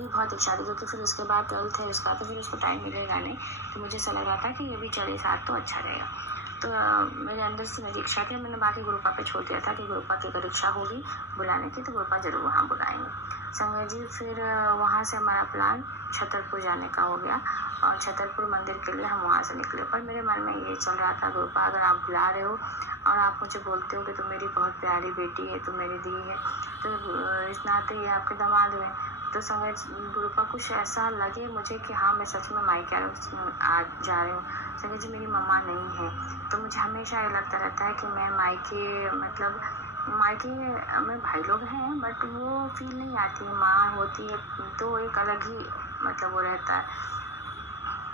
मेरी बहुत इच्छा थी, क्योंकि फिर उसके बाद 12th है उसका, तो फिर उसको टाइम मिलेगा नहीं, तो मुझे ऐसा लग रहा था कि ये भी चले साथ तो अच्छा रहेगा। तो मेरे अंदर से मेरी इच्छा थी, मैंने बाकी ग्रुपा पे छोड़ दिया था कि ग्रुपा की अगर इच्छा होगी बुलाने की तो ग्रुपा ज़रूर वहाँ बुलाएंगे। संगत जी फिर वहाँ से हमारा प्लान छतरपुर जाने का हो गया, और छतरपुर मंदिर के लिए हम वहाँ से निकले। पर मेरे मन में ये चल रहा था, ग्रुपा अगर आप बुला रहे हो और आप मुझे बोलते हो कि तुम मेरी बहुत प्यारी बेटी है, तुम मेरी दी है, तो इस नाते ये आपके दामाद हुए, तो संगत ग्रुपा कुछ ऐसा लगे मुझे कि हाँ मैं सच में मायके आ जा रही हूँ। संगत जी मेरी मम्मा नहीं है, तो मुझे हमेशा ये लगता रहता है कि मैं मायके मतलब मायके में भाई लोग हैं, बट वो फील नहीं आती है, माँ होती है तो एक अलग ही मतलब वो रहता है।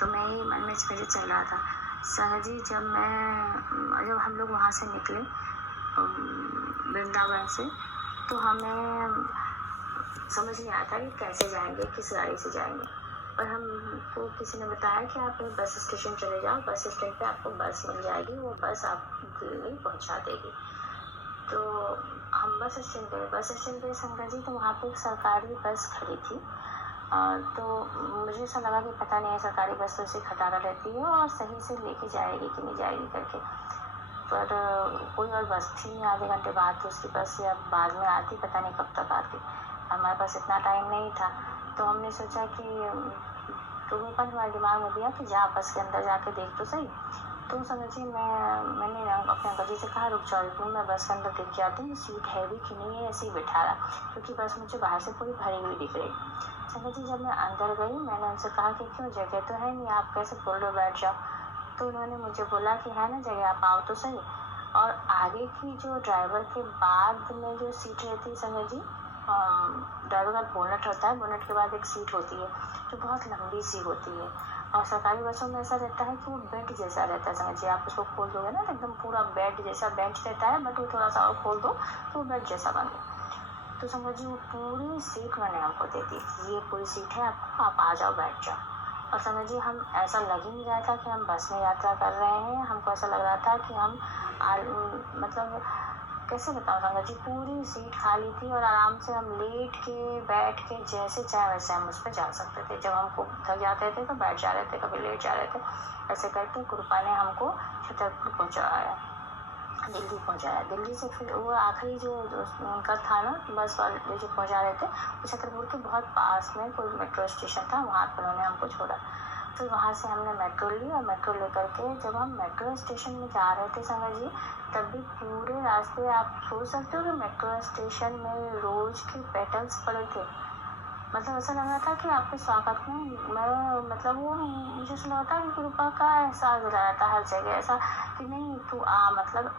तो मैं ही मन में मेरे चल रहा था। संगत जी जब हम लोग वहाँ से निकले वृंदावन से, तो हमें समझ नहीं आता कि कैसे जाएंगे, किस गाड़ी से जाएंगे। पर हमको किसी ने बताया कि आप बस स्टेशन चले जाओ, बस स्टैंड पे आपको बस मिल जाएगी, वो बस आपको दिल्ली पहुंचा देगी। तो हम बस स्टैंड पे संगत जी, तो वहाँ पे एक सरकारी बस खड़ी थी। तो मुझे ऐसा लगा कि पता नहीं है सरकारी बस तो ऐसे खटारा रहती है और सही से लेके जाएगी कि नहीं जाएगी करके। पर कोई और बस थी नहीं, आधे घंटे बाद तो उसकी बस या बाद में आती, पता नहीं कब तक आती। हमारे पास इतना टाइम नहीं था, तो हमने सोचा कि रूपापन हमारे दिमाग में दिया कि जा बस के अंदर जाके देख तो सही। तो समझिए मैंने अपने अंकल जी से कहा रुक जाओ, क्यों मैं बस के अंदर देख के आती हूँ सीट है भी कि नहीं है, ऐसे ही बैठा रहा, क्योंकि बस मुझे बाहर से पूरी भरी हुई दिख रही। संगत जी जब मैं अंदर गई, मैंने उनसे कहा कि क्यों, जगह तो है नहीं, आप कैसे बोल रहे हो बैठ जाओ। तो उन्होंने मुझे बोला कि है ना जगह, आप आओ तो सही। और आगे की जो ड्राइवर के बाद में जो सीट रहती है संगत जी, ड्राइवर का बोनट होता है, बोनट के बाद एक सीट होती है जो बहुत लंबी सी होती है, और सरकारी बसों में ऐसा रहता है कि वो बेड जैसा रहता है संगत जी, आप उसको खोल दोगे ना एकदम पूरा बेड जैसा बेंच रहता है, बट वो थोड़ा सा और खोल दो तो वो बेड जैसा बन गया। तो संगत जी वो पूरी सीट मैंने हमको दे दी, ये पूरी सीट है आपको, आप आ जाओ बैठ जाओ। और संगत जी हम ऐसा लग ही नहीं रहा था कि हम बस में यात्रा कर रहे हैं, हमको ऐसा लग रहा था कि हम मतलब कैसे बताऊँ संगत जी, पूरी सीट खाली थी और आराम से हम लेट के बैठ के जैसे चाहे वैसे हम उस पर जा सकते थे। जब हमको थक जाते थे तो बैठ जा रहे थे, कभी लेट जा रहे थे, ऐसे करके कृपा ने हमको छतरपुर पहुँचाया, दिल्ली पहुँचाया। दिल्ली से फिर वो आखिरी जो उनका था ना बस वाले जो पहुँचा रहे थे, वो छतरपुर के बहुत पास में कोई मेट्रो स्टेशन था, वहाँ पर उन्होंने हमको छोड़ा। फिर वहाँ से हमने मेट्रो ली, और मेट्रो लेकर के जब हम मेट्रो स्टेशन में जा रहे थे संगत जी, तब भी पूरे रास्ते आप सोच सकते हो कि मेट्रो स्टेशन में रोज के पेटल्स पड़े थे। मतलब ऐसा लग रहा था कि आपके स्वागत में मैं मतलब वो मुझे ऐसा लगा था कि कृपा का एहसास दिलाया था हर जगह, ऐसा कि नहीं तू आ, मतलब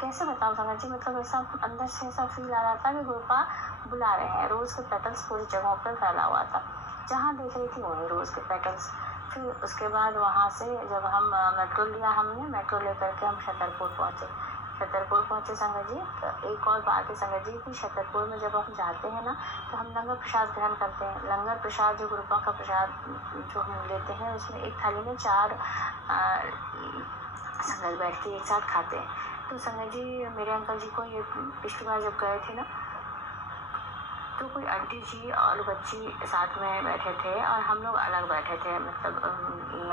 कैसे बताऊँ संगत जी, मतलब ऐसा अंदर से ऐसा फील आ रहा था कि कृपा बुला रहे हैं। रोज़ के पेटल्स पूरी जगहों पर फैला हुआ था, जहाँ देख रही थी वहीं रोज़ के पेटल्स। फिर उसके बाद वहाँ से जब हम मेट्रो लिया, हमने मेट्रो लेकर के हम छतरपुर पहुँचे संगत जी। तो एक और बात है संगत जी कि छतरपुर में जब हम जाते हैं ना, तो हम लंगर प्रसाद ग्रहण करते हैं। लंगर प्रसाद जो गुरुपा का प्रसाद जो हम लेते हैं, उसमें एक थाली में 4 संगत बैठ के एक साथ खाते हैं। तो संगत जी मेरे अंकल जी को ये पिछली बार जब गए थे ना, तो कोई आंटी जी और बच्ची साथ में बैठे थे और हम लोग अलग बैठे थे, मतलब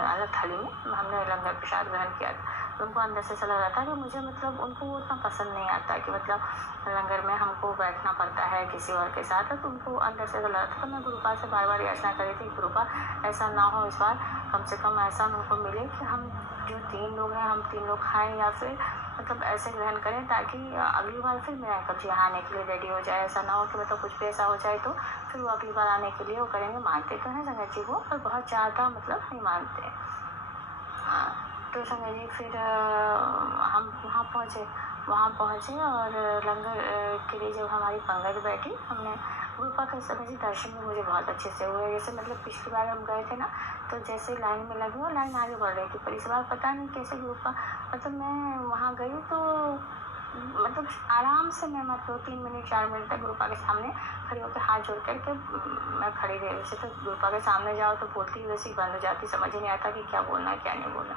अलग थाली में हमने लंगर प्रसाद ग्रहण किया। तो उनको अंदर से ऐसा लग रहा था कि मुझे मतलब उनको वो उतना पसंद नहीं आता कि मतलब लंगर में हमको बैठना पड़ता है किसी और के साथ, तो उनको अंदर से ऐसा लग रहा था। तो मैं गुरुपा से बार बार याचना करी थी, गुरुपा ऐसा ना हो इस बार, कम से कम ऐसा उनको मिले कि हम जो 3 लोग हैं हम 3 लोग खाएँ, या फिर मतलब ऐसे ग्रहण करें ताकि अगली बार फिर मेरे अंकल जी यहाँ आने के लिए रेडी हो जाए। ऐसा ना हो कि मतलब कुछ भी ऐसा हो जाए तो फिर वो अगली बार आने के लिए वो करेंगे। मानते तो हैं संगत जी को, पर बहुत ज़्यादा मतलब नहीं मानते। तो संगत जी फिर हम वहाँ पहुँचे और लंगर के लिए जब हमारी पंगत बैठी, हमने गुरुपा के संगत जी दर्शन भी मुझे बहुत अच्छे से हुए। जैसे मतलब पिछली बार हम गए थे ना, तो जैसे लाइन में लगे और लाइन आगे बढ़ रही थी, पर इस बार पता नहीं कैसे गुरुपा, मतलब मैं वहाँ गई तो मतलब आराम से मैं मतलब 3 मिनट 4 मिनट तक गुरुपा के सामने खड़ी होकर हाथ जोड़ करके मैं खड़ी रही। वैसे तो गुरुपा के सामने जाओ तो बोलती वैसी बंद हो जाती, समझ ही नहीं आता कि क्या बोलना है क्या नहीं बोलना।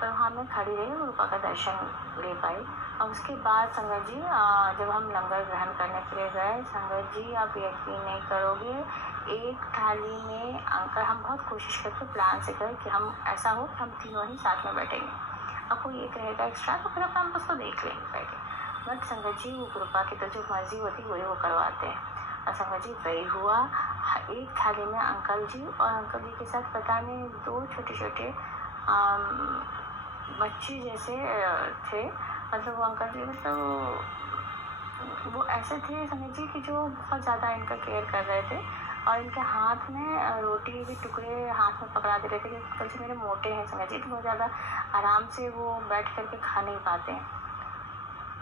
पर वहाँ मैं खड़ी रही, गुरुपा का दर्शन ले पाई। और उसके बाद संगत जी जब हम लंगर ग्रहण करने के लिए गए, संगत जी आप यकीन नहीं करोगे, एक थाली में अंकल, हम बहुत कोशिश करके प्लान से गए कि हम ऐसा हो कि हम तीनों ही साथ में बैठेंगे, अब कोई एक रहेगा एक्स्ट्रा तो फिर हम उसको देख लेंगे बैठे। बट संगत जी वो कृपा की तो जो मर्जी होती वही वो करवाते हैं। और संगत जी वही हुआ, एक थाली में अंकल जी और अंकल जी के साथ पता नहीं 2 छोटे छोटे बच्चे जैसे थे, मतलब वो अंकल जी मतलब वो ऐसे थे संगत जी कि जो बहुत ज़्यादा इनका केयर कर रहे थे और इनके हाथ में रोटी के टुकड़े हाथ में पकड़ा दे रहे थे कि अंकल जी मेरे मोटे हैं संगत जी, तो बहुत ज़्यादा आराम से वो बैठ करके खा नहीं पाते हैं,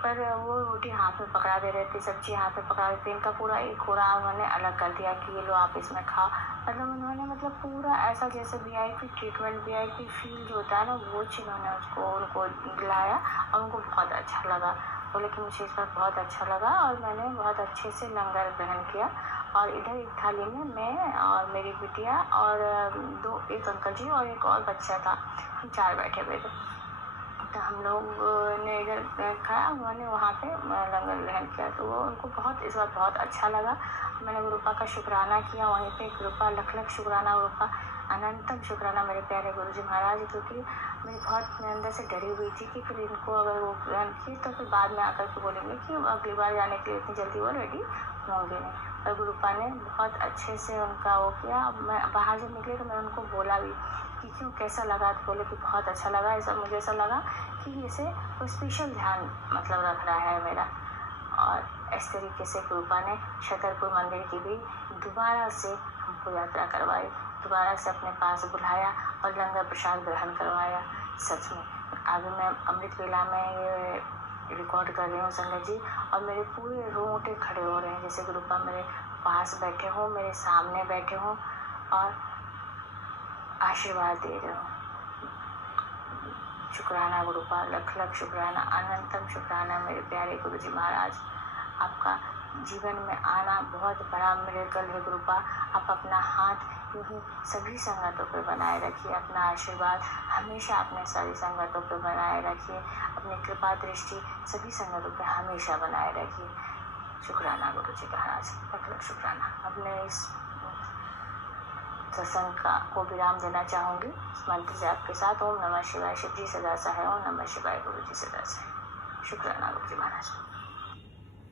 पर वो रोटी हाथ में पकड़ा दे रहे थे, सब्जी हाथ में पकड़ा देते, इनका पूरा एक घोड़ा उन्होंने अलग कर दिया कि ये लो आप इसमें खाओ, मतलब उन्होंने मतलब पूरा ऐसा जैसे वीआईपी ट्रीटमेंट, वीआईपी फील जो होता है ना, वो चीज़ उन्होंने उनको दिलाया और उनको बहुत अच्छा लगा। बोले कि मुझे इस बार बहुत अच्छा लगा और मैंने बहुत अच्छे से लंगर ग्रहण किया। और इधर एक थाली में मैं और मेरी बिटिया और एक अंकल जी और एक और बच्चा था, हम 4 बैठे हुए थे। तो हम लोग ने इधर खाया, उन्होंने वहाँ पे लंगर ग्रहण किया, तो वो उनको बहुत इस बार बहुत अच्छा लगा। मैंने गुरुपा का शुक्राना किया वहीं पे, गुरुपा लख लख शुक्राना, गुरुपा अनंतम शुक्राना मेरे प्यारे गुरुजी महाराज, क्योंकि मैं बहुत अंदर से डरी हुई थी कि फिर इनको अगर वो ग्रहण किए तो फिर बाद में आकर के बोलेंगे कि अगली बार जाने के लिए इतनी जल्दी वो रेडी होंगे नहीं। और गुरुपा ने बहुत अच्छे से उनका वो किया। मैं बाहर जब निकले तो मैं उनको बोला भी कि क्यों कैसा लगा, तो बोले कि बहुत अच्छा लगा, ऐसा मुझे ऐसा लगा कि जैसे कोई स्पेशल ध्यान मतलब रख रहा है मेरा। और इस तरीके से गुरुपा ने छतरपुर मंदिर की भी दोबारा से हमको यात्रा करवाई, दोबारा से अपने पास बुलाया और लंगर प्रसाद ग्रहण करवाया। सच में आगे मैं अमृत वेला में ये रिकॉर्ड कर रही हूँ संगत जी, और मेरे पूरे रोंगटे खड़े हो रहे हैं, जैसे गुरुपा मेरे पास बैठे हों, मेरे सामने बैठे हों और आशीर्वाद दे रहे हो। शुक्राना गुरुपा, लख लख शुक्राना, अनंतम शुक्राना मेरे प्यारे गुरुजी महाराज, आपका जीवन में आना बहुत बड़ा मिरेकल है गुरुपा। आप अपना हाथ यूँ ही सभी संगतों पर बनाए रखिए, अपना आशीर्वाद हमेशा अपने सारी संगतों पर बनाए रखिए, अपनी कृपा दृष्टि सभी संगतों पर हमेशा बनाए रखिए। शुक्राना गुरुजी महाराज, लख लख शुक्राना। अपने इस सत्संग को विराम देना चाहूँगी मंत्र जाप के साथ। ओम नमः शिवाय, शिव जी सदा सहाय, ओम नमः शिवाय, गुरु जी सदा सहाय। शुक्राना गुरु जी महाराज।